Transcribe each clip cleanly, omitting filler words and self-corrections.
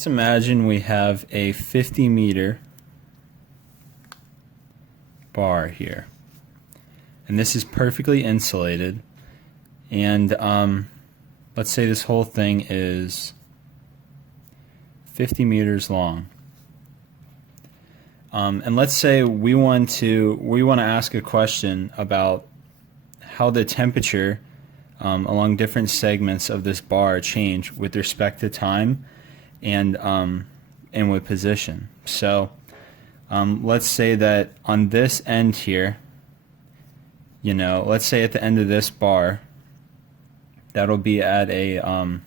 Let's imagine we have a 50-meter bar here. And this is perfectly insulated. And let's say this whole thing is 50 meters long. And let's say we want to ask a question about how the temperature along different segments of this bar change with respect to time and with position. So let's say that on this end here, let's say at the end of this bar, that'll be at a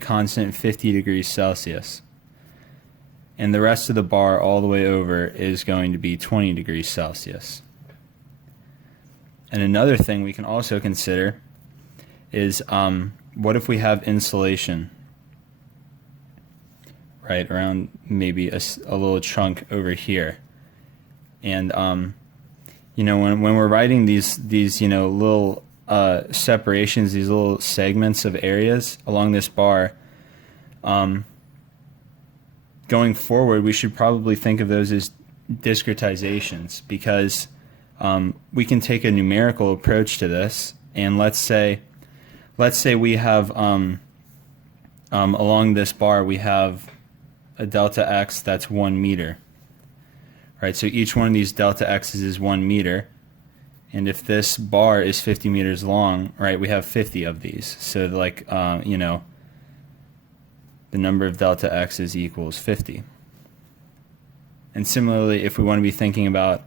constant 50 degrees Celsius. And the rest of the bar all the way over is going to be 20 degrees Celsius. And another thing we can also consider is what if we have insulation right around maybe a little chunk over here. And when we're writing these little separations, these little segments of areas along this bar, going forward we should probably think of those as discretizations, because we can take a numerical approach to this, and let's say we have along this bar we have a delta x that's 1 meter, right? So each one of these delta x's is 1 meter, and if this bar is 50 meters long, right, we have 50 of these. So like the number of delta x's equals 50. And similarly, if we want to be thinking about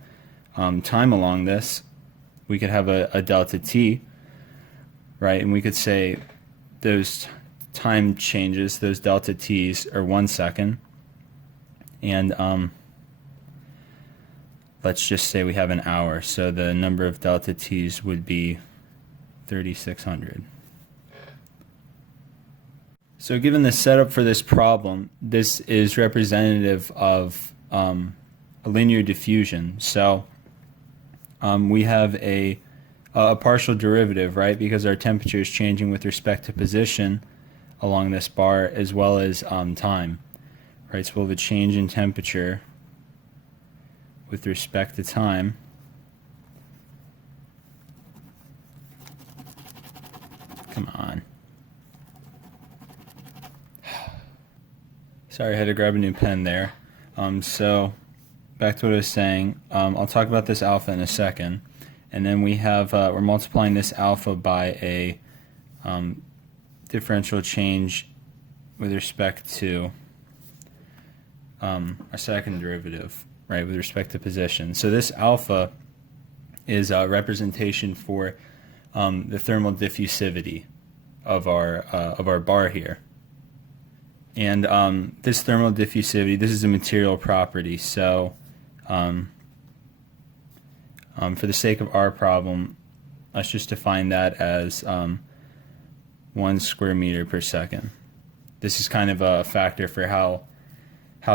time along this, we could have a delta t, right? And we could say those time changes, those delta t's, are 1 second. And let's just say we have an hour, so the number of delta t's would be 3,600. So given the setup for this problem, this is representative of a linear diffusion. So we have a partial derivative, right, because our temperature is changing with respect to position along this bar as well as time, right? So we'll have a change in temperature with respect to time. Come on. Sorry, I had to grab a new pen there. So back to what I was saying. I'll talk about this alpha in a second. And then we have, we're multiplying this alpha by a differential change with respect to our second derivative, right, with respect to position. So this alpha is a representation for the thermal diffusivity of our bar here. And this thermal diffusivity, this is a material property, so for the sake of our problem, let's just define that as 1 square meter per second. This is kind of a factor for how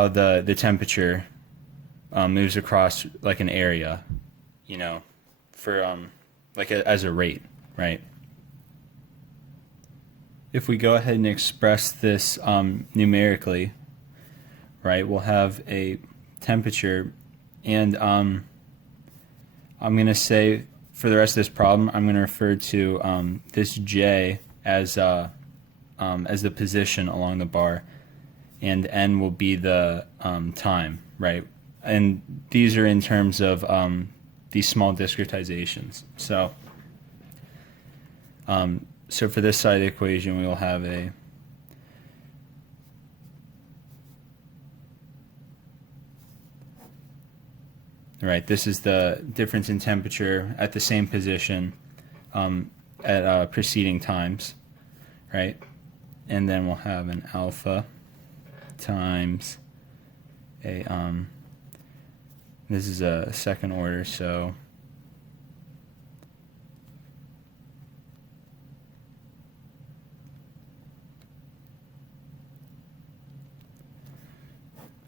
the temperature moves across like an area, for as a rate, right? If we go ahead and express this numerically, right, we'll have a temperature, and I'm going to say for the rest of this problem, I'm going to refer to this J as the position along the bar, and N will be the time, right? And these are in terms of these small discretizations. So so for this side of the equation, we will have a right, this is the difference in temperature at the same position at preceding times, right? And then we'll have an alpha times a this is a second order, so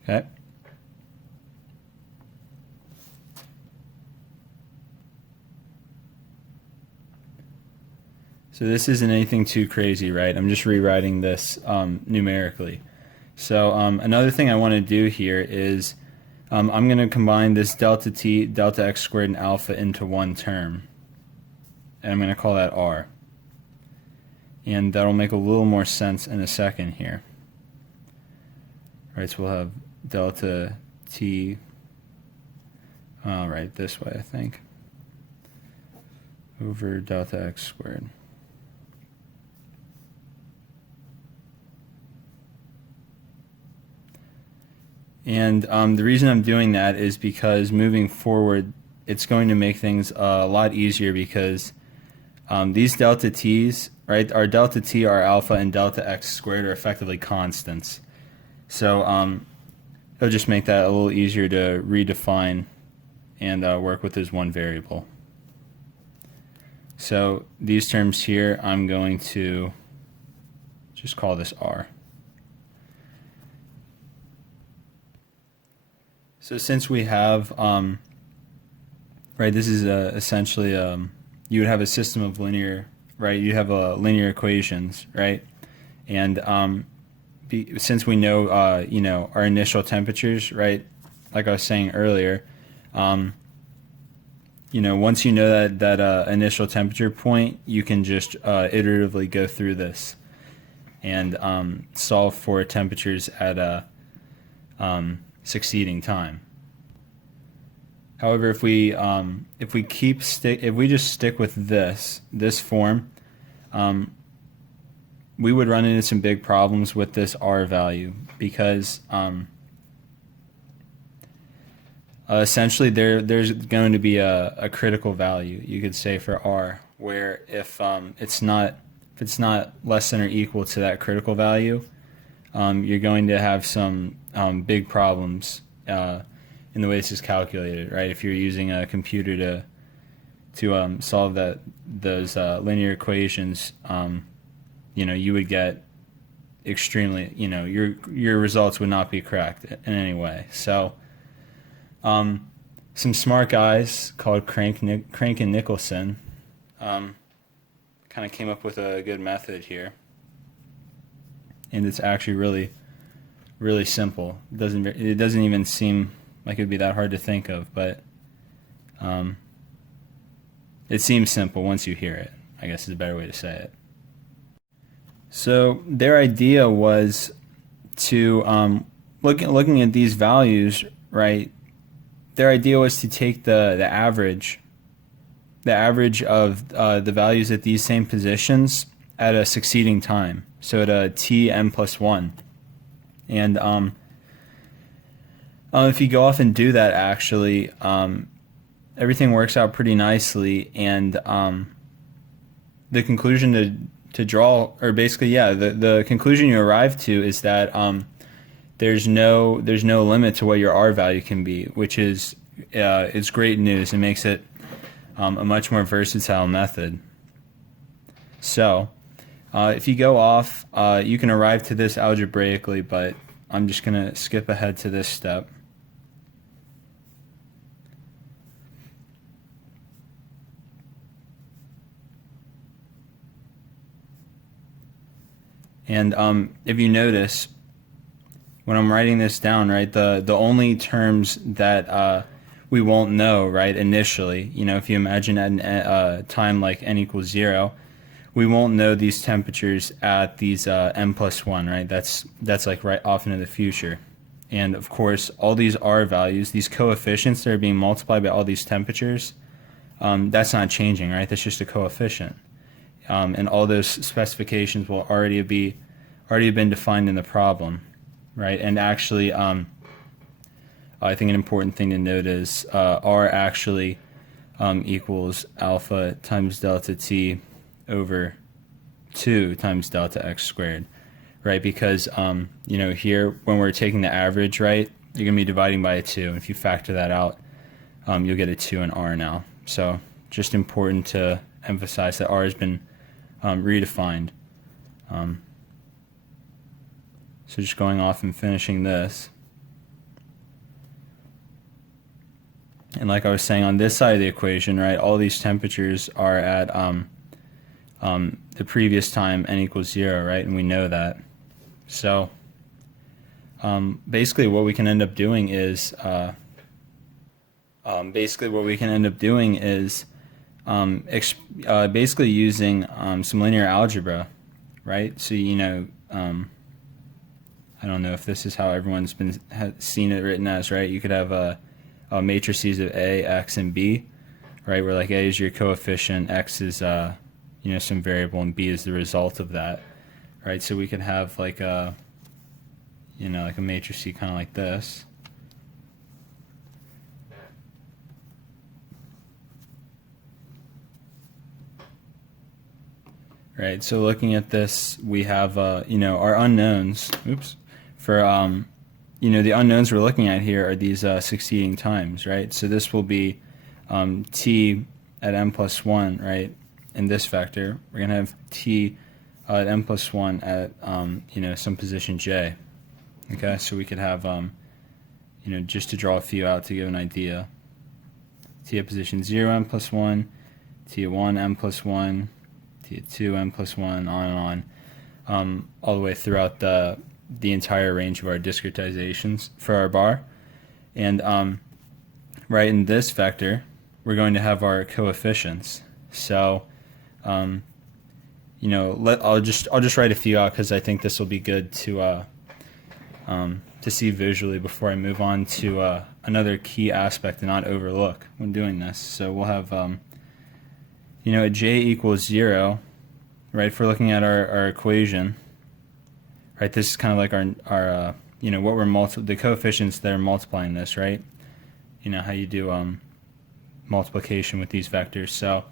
okay. So this isn't anything too crazy, right? I'm just rewriting this numerically. So another thing I want to do here is I'm going to combine this delta t, delta x squared, and alpha into one term. And I'm going to call that r. And that'll make a little more sense in a second here. Right, so we'll have delta t, right, this way I think, over delta x squared. And the reason I'm doing that is because moving forward, it's going to make things a lot easier because these delta t's, right, our delta t, our alpha, and delta x squared are effectively constants. So it'll just make that a little easier to redefine and work with as one variable. So these terms here, I'm going to just call this r. So since we have, right, this is essentially, you would have a system of linear, right, you have linear equations, right, and since we know, you know, our initial temperatures, right, like I was saying earlier, you know, once you know that initial temperature point, you can just iteratively go through this and solve for temperatures at a succeeding time. However, if we just stick with this form, we would run into some big problems with this r value because essentially there's going to be a critical value, you could say, for r, where if it's not less than or equal to that critical value, you're going to have some big problems in the way this is calculated, right? If you're using a computer to solve those linear equations, you know, you would get extremely, you know, your results would not be correct in any way. So some smart guys called Crank-Nicolson kind of came up with a good method here. And it's actually really simple. It doesn't even seem like it would be that hard to think of, but it seems simple once you hear it, I guess is a better way to say it. So their idea was to looking at these values, right? Their idea was to take the average of the values at these same positions at a succeeding time. So at a t(n+1), and if you go off and do that, actually, everything works out pretty nicely, and the conclusion to draw, or basically, yeah, the conclusion you arrive to is that there's no limit to what your r value can be, which is it's great news. It makes it a much more versatile method. So if you go off, you can arrive to this algebraically, but I'm just going to skip ahead to this step. And if you notice, when I'm writing this down, right, the only terms that we won't know, right, initially, you know, if you imagine at a time like n equals 0, we won't know these temperatures at these n+1, right? That's like right off into the future. And of course, all these r values, these coefficients that are being multiplied by all these temperatures, that's not changing, right? That's just a coefficient. And all those specifications will already have been defined in the problem, right? And actually, I think an important thing to note is r actually equals alpha times delta t over 2 times delta x squared, right? Because you know, here when we're taking the average, right, you're going to be dividing by a 2. And if you factor that out, you'll get a 2 in r now. So just important to emphasize that r has been redefined. So just going off and finishing this. And like I was saying, on this side of the equation, right, all these temperatures are at the previous time n equals 0, right, and we know that. So basically what we can end up doing is basically using some linear algebra, right? So I don't know if this is how everyone's seen it written as, right? You could have matrices of A, X, and B, right? Where like A is your coefficient, X is some variable, and B is the result of that, right? So we could have like a like a matrix kind of like this. Right, so looking at this, we have our unknowns. Oops. For the unknowns we're looking at here are these succeeding times, right? So this will be t at m plus 1, right? In this vector, we're going to have t at m plus 1 at some position j. Okay, so we could have just to draw a few out to give an idea. T at position 0 m plus 1, t at 1 m plus 1, t at 2 m plus 1, on and on, all the way throughout the entire range of our discretizations for our bar. And right in this vector, we're going to have our coefficients. So I'll just write a few out because I think this will be good to see visually before I move on to another key aspect to not overlook when doing this. So we'll have at j equals 0, right? If we're looking at our equation, right, this is kind of like our what we're the coefficients that are multiplying this, right? How you do multiplication with these vectors. So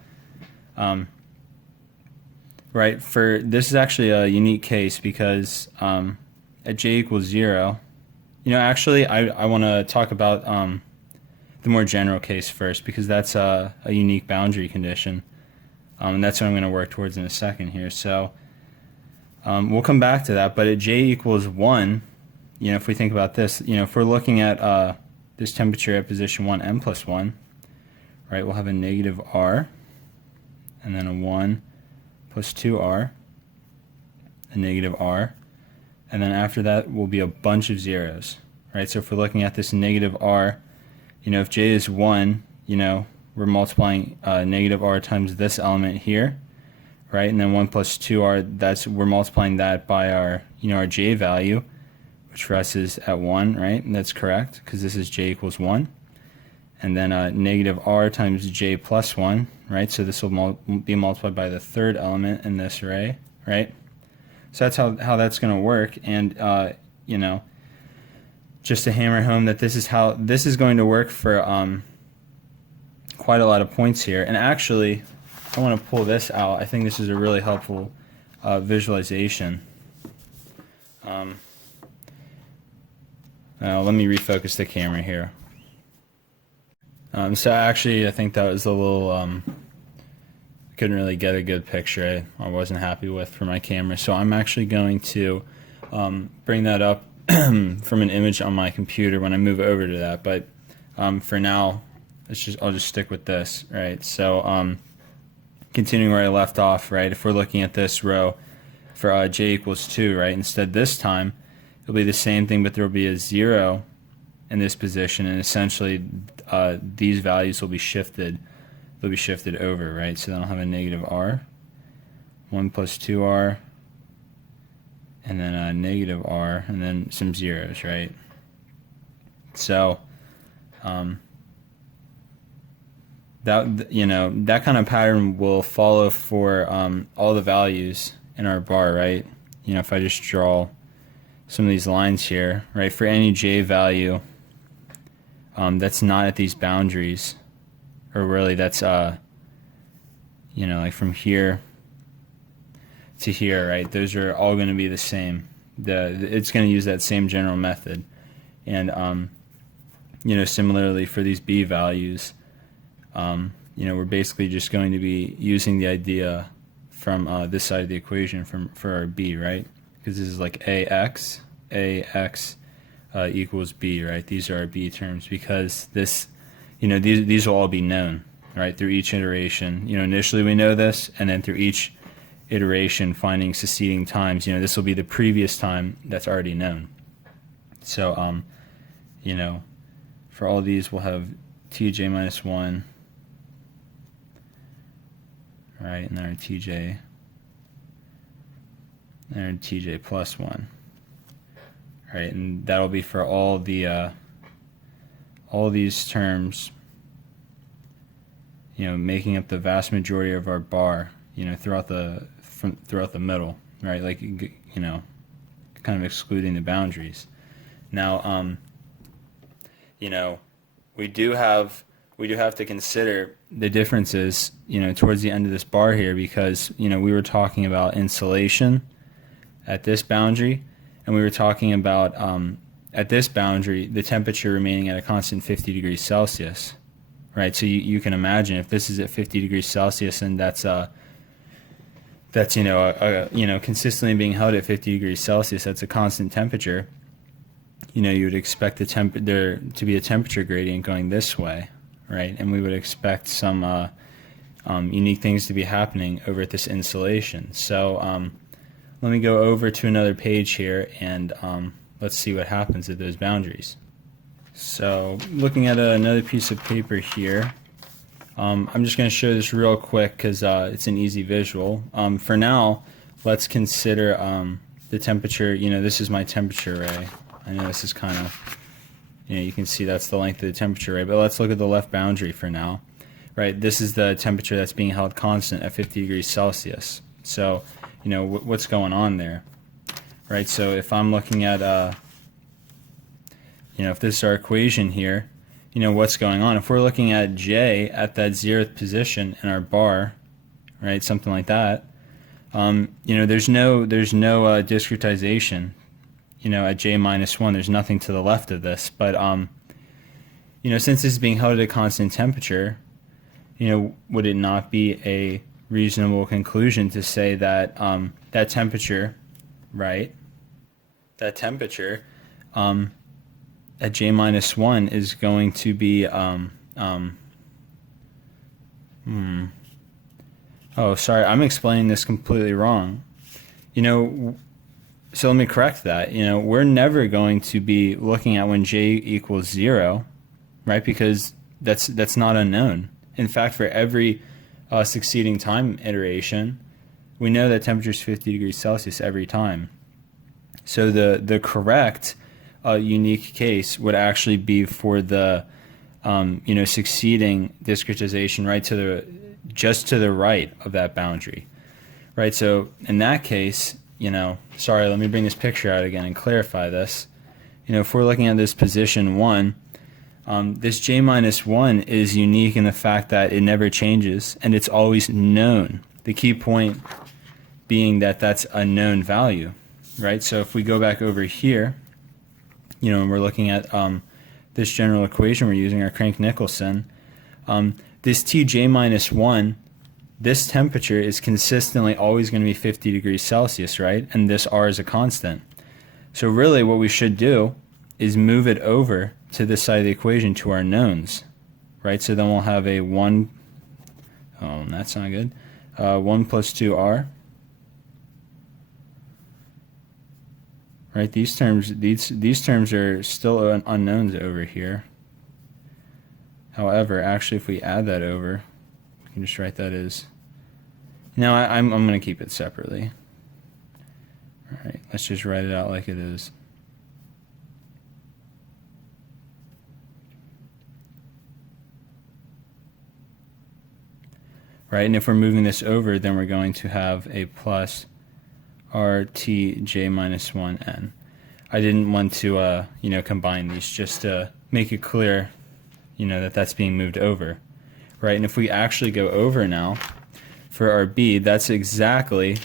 right, for this is actually a unique case because at j equals 0, actually I want to talk about the more general case first because that's a unique boundary condition, and that's what I'm going to work towards in a second here. So we'll come back to that, but at j equals 1, if we think about this, if we're looking at this temperature at position 1 m plus 1, right, we'll have a negative r, and then a 1 plus 2r, a negative r, and then after that will be a bunch of zeros, right? So if we're looking at this negative r, if j is 1, we're multiplying negative r times this element here, right? And then 1 plus 2r, we're multiplying that by our our j value, which for us is at 1, right? And that's correct because this is j equals 1. And then negative r times j plus 1, right? So this will be multiplied by the third element in this array, right? So that's how that's going to work. And just to hammer home that this is how this is going to work for quite a lot of points here. And actually, I want to pull this out. I think this is a really helpful visualization. Let me refocus the camera here. So actually, I think that was a little, couldn't really get a good picture. I wasn't happy with for my camera. So I'm actually going to bring that up from an image on my computer when I move over to that. But for now, I'll just stick with this, right? So continuing where I left off, right? If we're looking at this row for j equals 2, right? Instead this time, it'll be the same thing, but there will be a 0 in this position, and essentially these values will be shifted. They'll be shifted over, right? So then I'll have a negative r, 1 plus 2r, and then a negative r, and then some zeros, right? So that kind of pattern will follow for all the values in our bar, right? If I just draw some of these lines here, right? For any j value that's not at these boundaries, or really that's like from here to here, right? Those are all going to be the same. It's going to use that same general method, and similarly for these b values, we're basically just going to be using the idea from this side of the equation for our b, right? Because this is like ax equals b, right? These are our b terms because this, these will all be known, right? Through each iteration, initially we know this, and then through each iteration finding succeeding times, this will be the previous time that's already known. So you know, for all these we'll have Tj minus 1, right, and then our Tj, and our Tj plus 1, right, and that'll be for all the all these terms, you know, making up the vast majority of our bar, you know, throughout the middle, right, like, you know, kind of excluding the boundaries. Now, you know, we do have to consider the differences, you know, towards the end of this bar here, because, you know, we were talking about insulation at this boundary, and we were talking about at this boundary the temperature remaining at a constant 50 degrees Celsius, right? So you can imagine if this is at 50 degrees Celsius and that's you know consistently being held at 50 degrees Celsius, that's a constant temperature. You know, you would expect there to be a temperature gradient going this way, right? And we would expect some unique things to be happening over at this insulation. So let me go over to another page here, and let's see what happens at those boundaries. So looking at another piece of paper here, I'm just going to show this real quick because it's an easy visual. For now, let's consider the temperature. You know, this is my temperature array. I know this is kind of, you know, you can see that's the length of the temperature array, but let's look at the left boundary for now. Right, this is the temperature that's being held constant at 50 degrees Celsius. So, you know, what's going on there? Right, so if I'm looking at, you know, if this is our equation here, you know, what's going on? If we're looking at J at that 0th position in our bar, right, something like that, you know, there's no discretization. You know, at J minus 1, there's nothing to the left of this. But, you know, since this is being held at a constant temperature, you know, would it not be a reasonable conclusion to say that that temperature, right, that temperature at J minus 1 is going to be, oh, sorry, I'm explaining this completely wrong. You know, so let me correct that. You know, we're never going to be looking at when J equals 0, right? Because that's not unknown. In fact, for every succeeding time iteration, we know that temperature is 50 degrees Celsius every time. So the correct unique case would actually be for the you know, succeeding discretization right to the just to the right of that boundary, right? So in that case, you know, sorry, let me bring this picture out again and clarify this. You know, if we're looking at this position 1, this J minus 1 is unique in the fact that it never changes and it's always known. The key point being that that's a known value, right? So if we go back over here, you know, and we're looking at this general equation we're using, our Crank-Nicolson, this Tj minus 1, this temperature is consistently always going to be 50 degrees Celsius, right? And this R is a constant. So really what we should do is move it over to this side of the equation to our knowns, right? So then we'll have a 1, oh, that's not good, 1 plus 2R, right? These terms are still unknowns over here. However, actually, if we add that over, we can just write that as. Now I'm going to keep it separately. All right, let's just write it out like it is. Right, and if we're moving this over, then we're going to have a plus RTJ minus 1N. I didn't want to, you know, combine these just to make it clear, you know, that that's being moved over, right? And if we actually go over now for our B, that's exactly,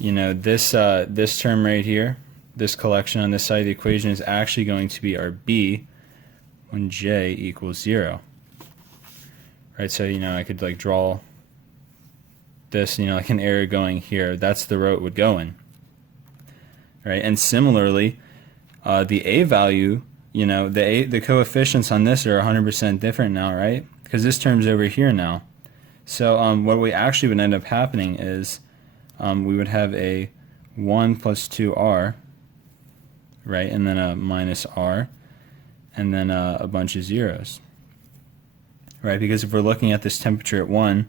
you know, this this term right here, this collection on this side of the equation is actually going to be our B when J equals 0. Right, so, you know, I could like draw this, you know, like an arrow going here. That's the row it would go in. Right, and similarly, the A value, you know, the coefficients on this are 100% different now, right? Because this term's over here now. So what we actually would end up happening is we would have a 1 plus 2R, right? And then a minus r, and then a bunch of zeros, right? Because if we're looking at this temperature at 1,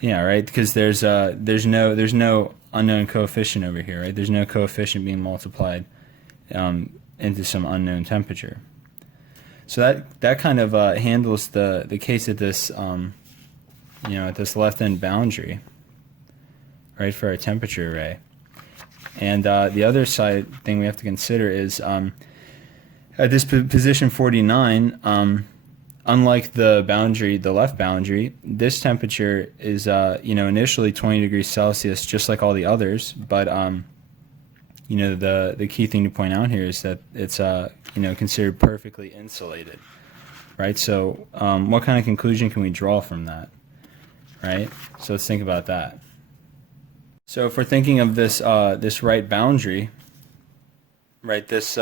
yeah, right, because there's no unknown coefficient over here, right? There's no coefficient being multiplied into some unknown temperature. So that kind of handles the case at this at this left end boundary, right, for our temperature array. And the other side thing we have to consider is at this position 49, unlike the boundary, the left boundary, this temperature is initially 20 degrees Celsius, just like all the others. But the key thing to point out here is that it's considered perfectly insulated, right? So what kind of conclusion can we draw from that, right? So let's think about that. So if we're thinking of this this right boundary, right, this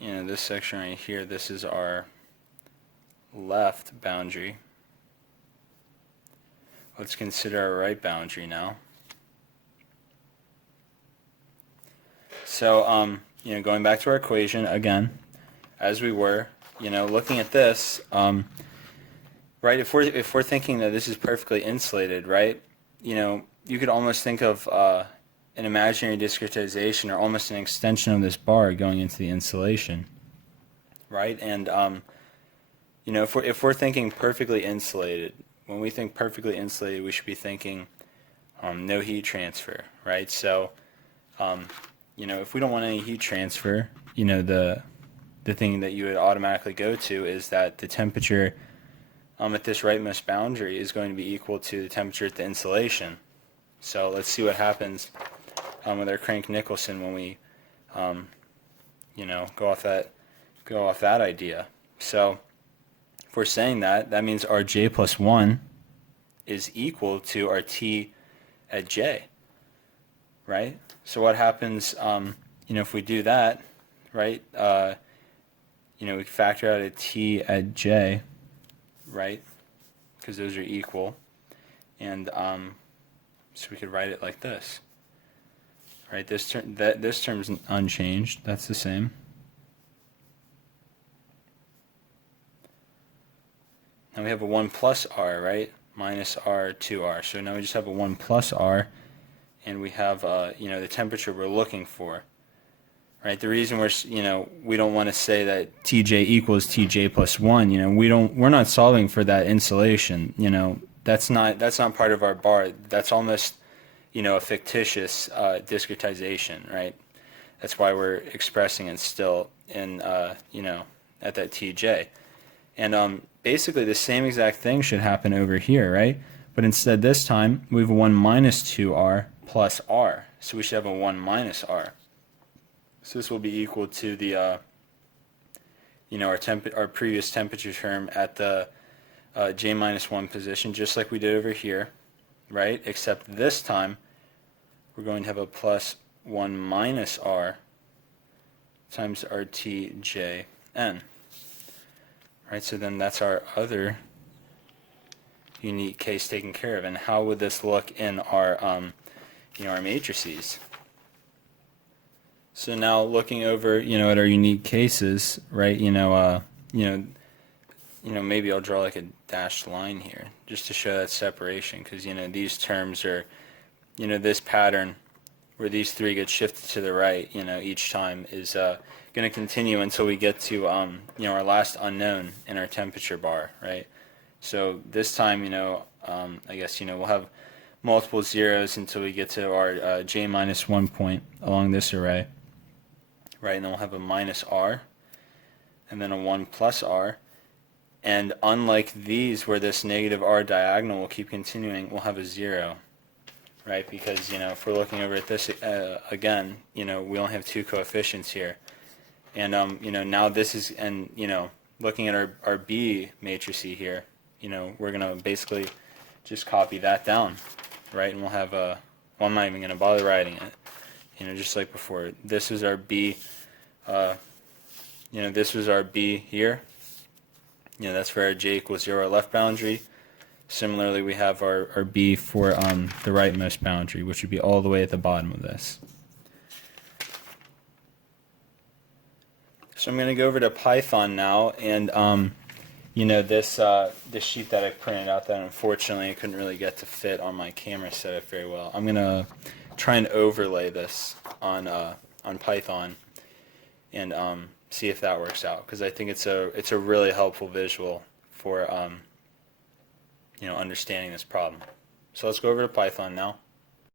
this section right here, this is our left boundary. Let's consider our right boundary now. So going back to our equation again, as we were, looking at this, right, if we're thinking that this is perfectly insulated, right, you could almost think of an imaginary discretization, or almost an extension of this bar going into the insulation, right? And if we're thinking perfectly insulated, when we think perfectly insulated, we should be thinking no heat transfer, right? So if we don't want any heat transfer, the thing that you would automatically go to is that the temperature at this rightmost boundary is going to be equal to the temperature at the insulation. So let's see what happens with our Crank-Nicolson when we go off that idea. So if we're saying that means our j plus 1 is equal to our t at j, right? So what happens if we do that, right? We factor out a t at j, right? Because those are equal, and so we could write it like this, right? This term's unchanged. That's the same. Now we have a 1 plus r, right? Minus r 2r. So now we just have a 1 plus r, and we have the temperature we're looking for, right? The reason we don't want to say that Tj equals Tj plus 1, we're not solving for that insulation, that's not part of our bar. That's almost a fictitious discretization, right? That's why we're expressing it still in at that Tj. And basically the same exact thing should happen over here, right? But instead this time we have a 1 minus 2r plus r. So we should have a 1 minus r. So this will be equal to the our previous temperature term at the j minus 1 position, just like we did over here, right? Except this time we're going to have a plus 1 minus r times RTJN. Right, so then that's our other unique case taken care of. And how would this look in our our matrices? So now looking over at our unique cases, right? Maybe I'll draw like a dashed line here just to show that separation, because these terms are this pattern where these three get shifted to the right each time is going to continue until we get to our last unknown in our temperature bar, right? So this time I guess we'll have multiple zeros until we get to our j minus 1 point along this array, right? And then we'll have a minus r and then a 1 plus r. And unlike these, where this negative r diagonal will keep continuing, we'll have a 0, right? Because if we're looking over at this again, we only have two coefficients here, and now this is, and looking at our B matrix here, we're gonna basically just copy that down, right? And we'll have a, well, I'm not even gonna bother writing it, just like before. This is our B, this was our B here. That's for our j equals 0, our left boundary. Similarly, we have our b for the rightmost boundary, which would be all the way at the bottom of this. So I'm going to go over to Python now, and you know, this sheet that I printed out that unfortunately I couldn't really get to fit on my camera setup very well. I'm going to try and overlay this on Python and see if that works out, because I think it's a really helpful visual for you know, understanding this problem. So let's go over to Python now.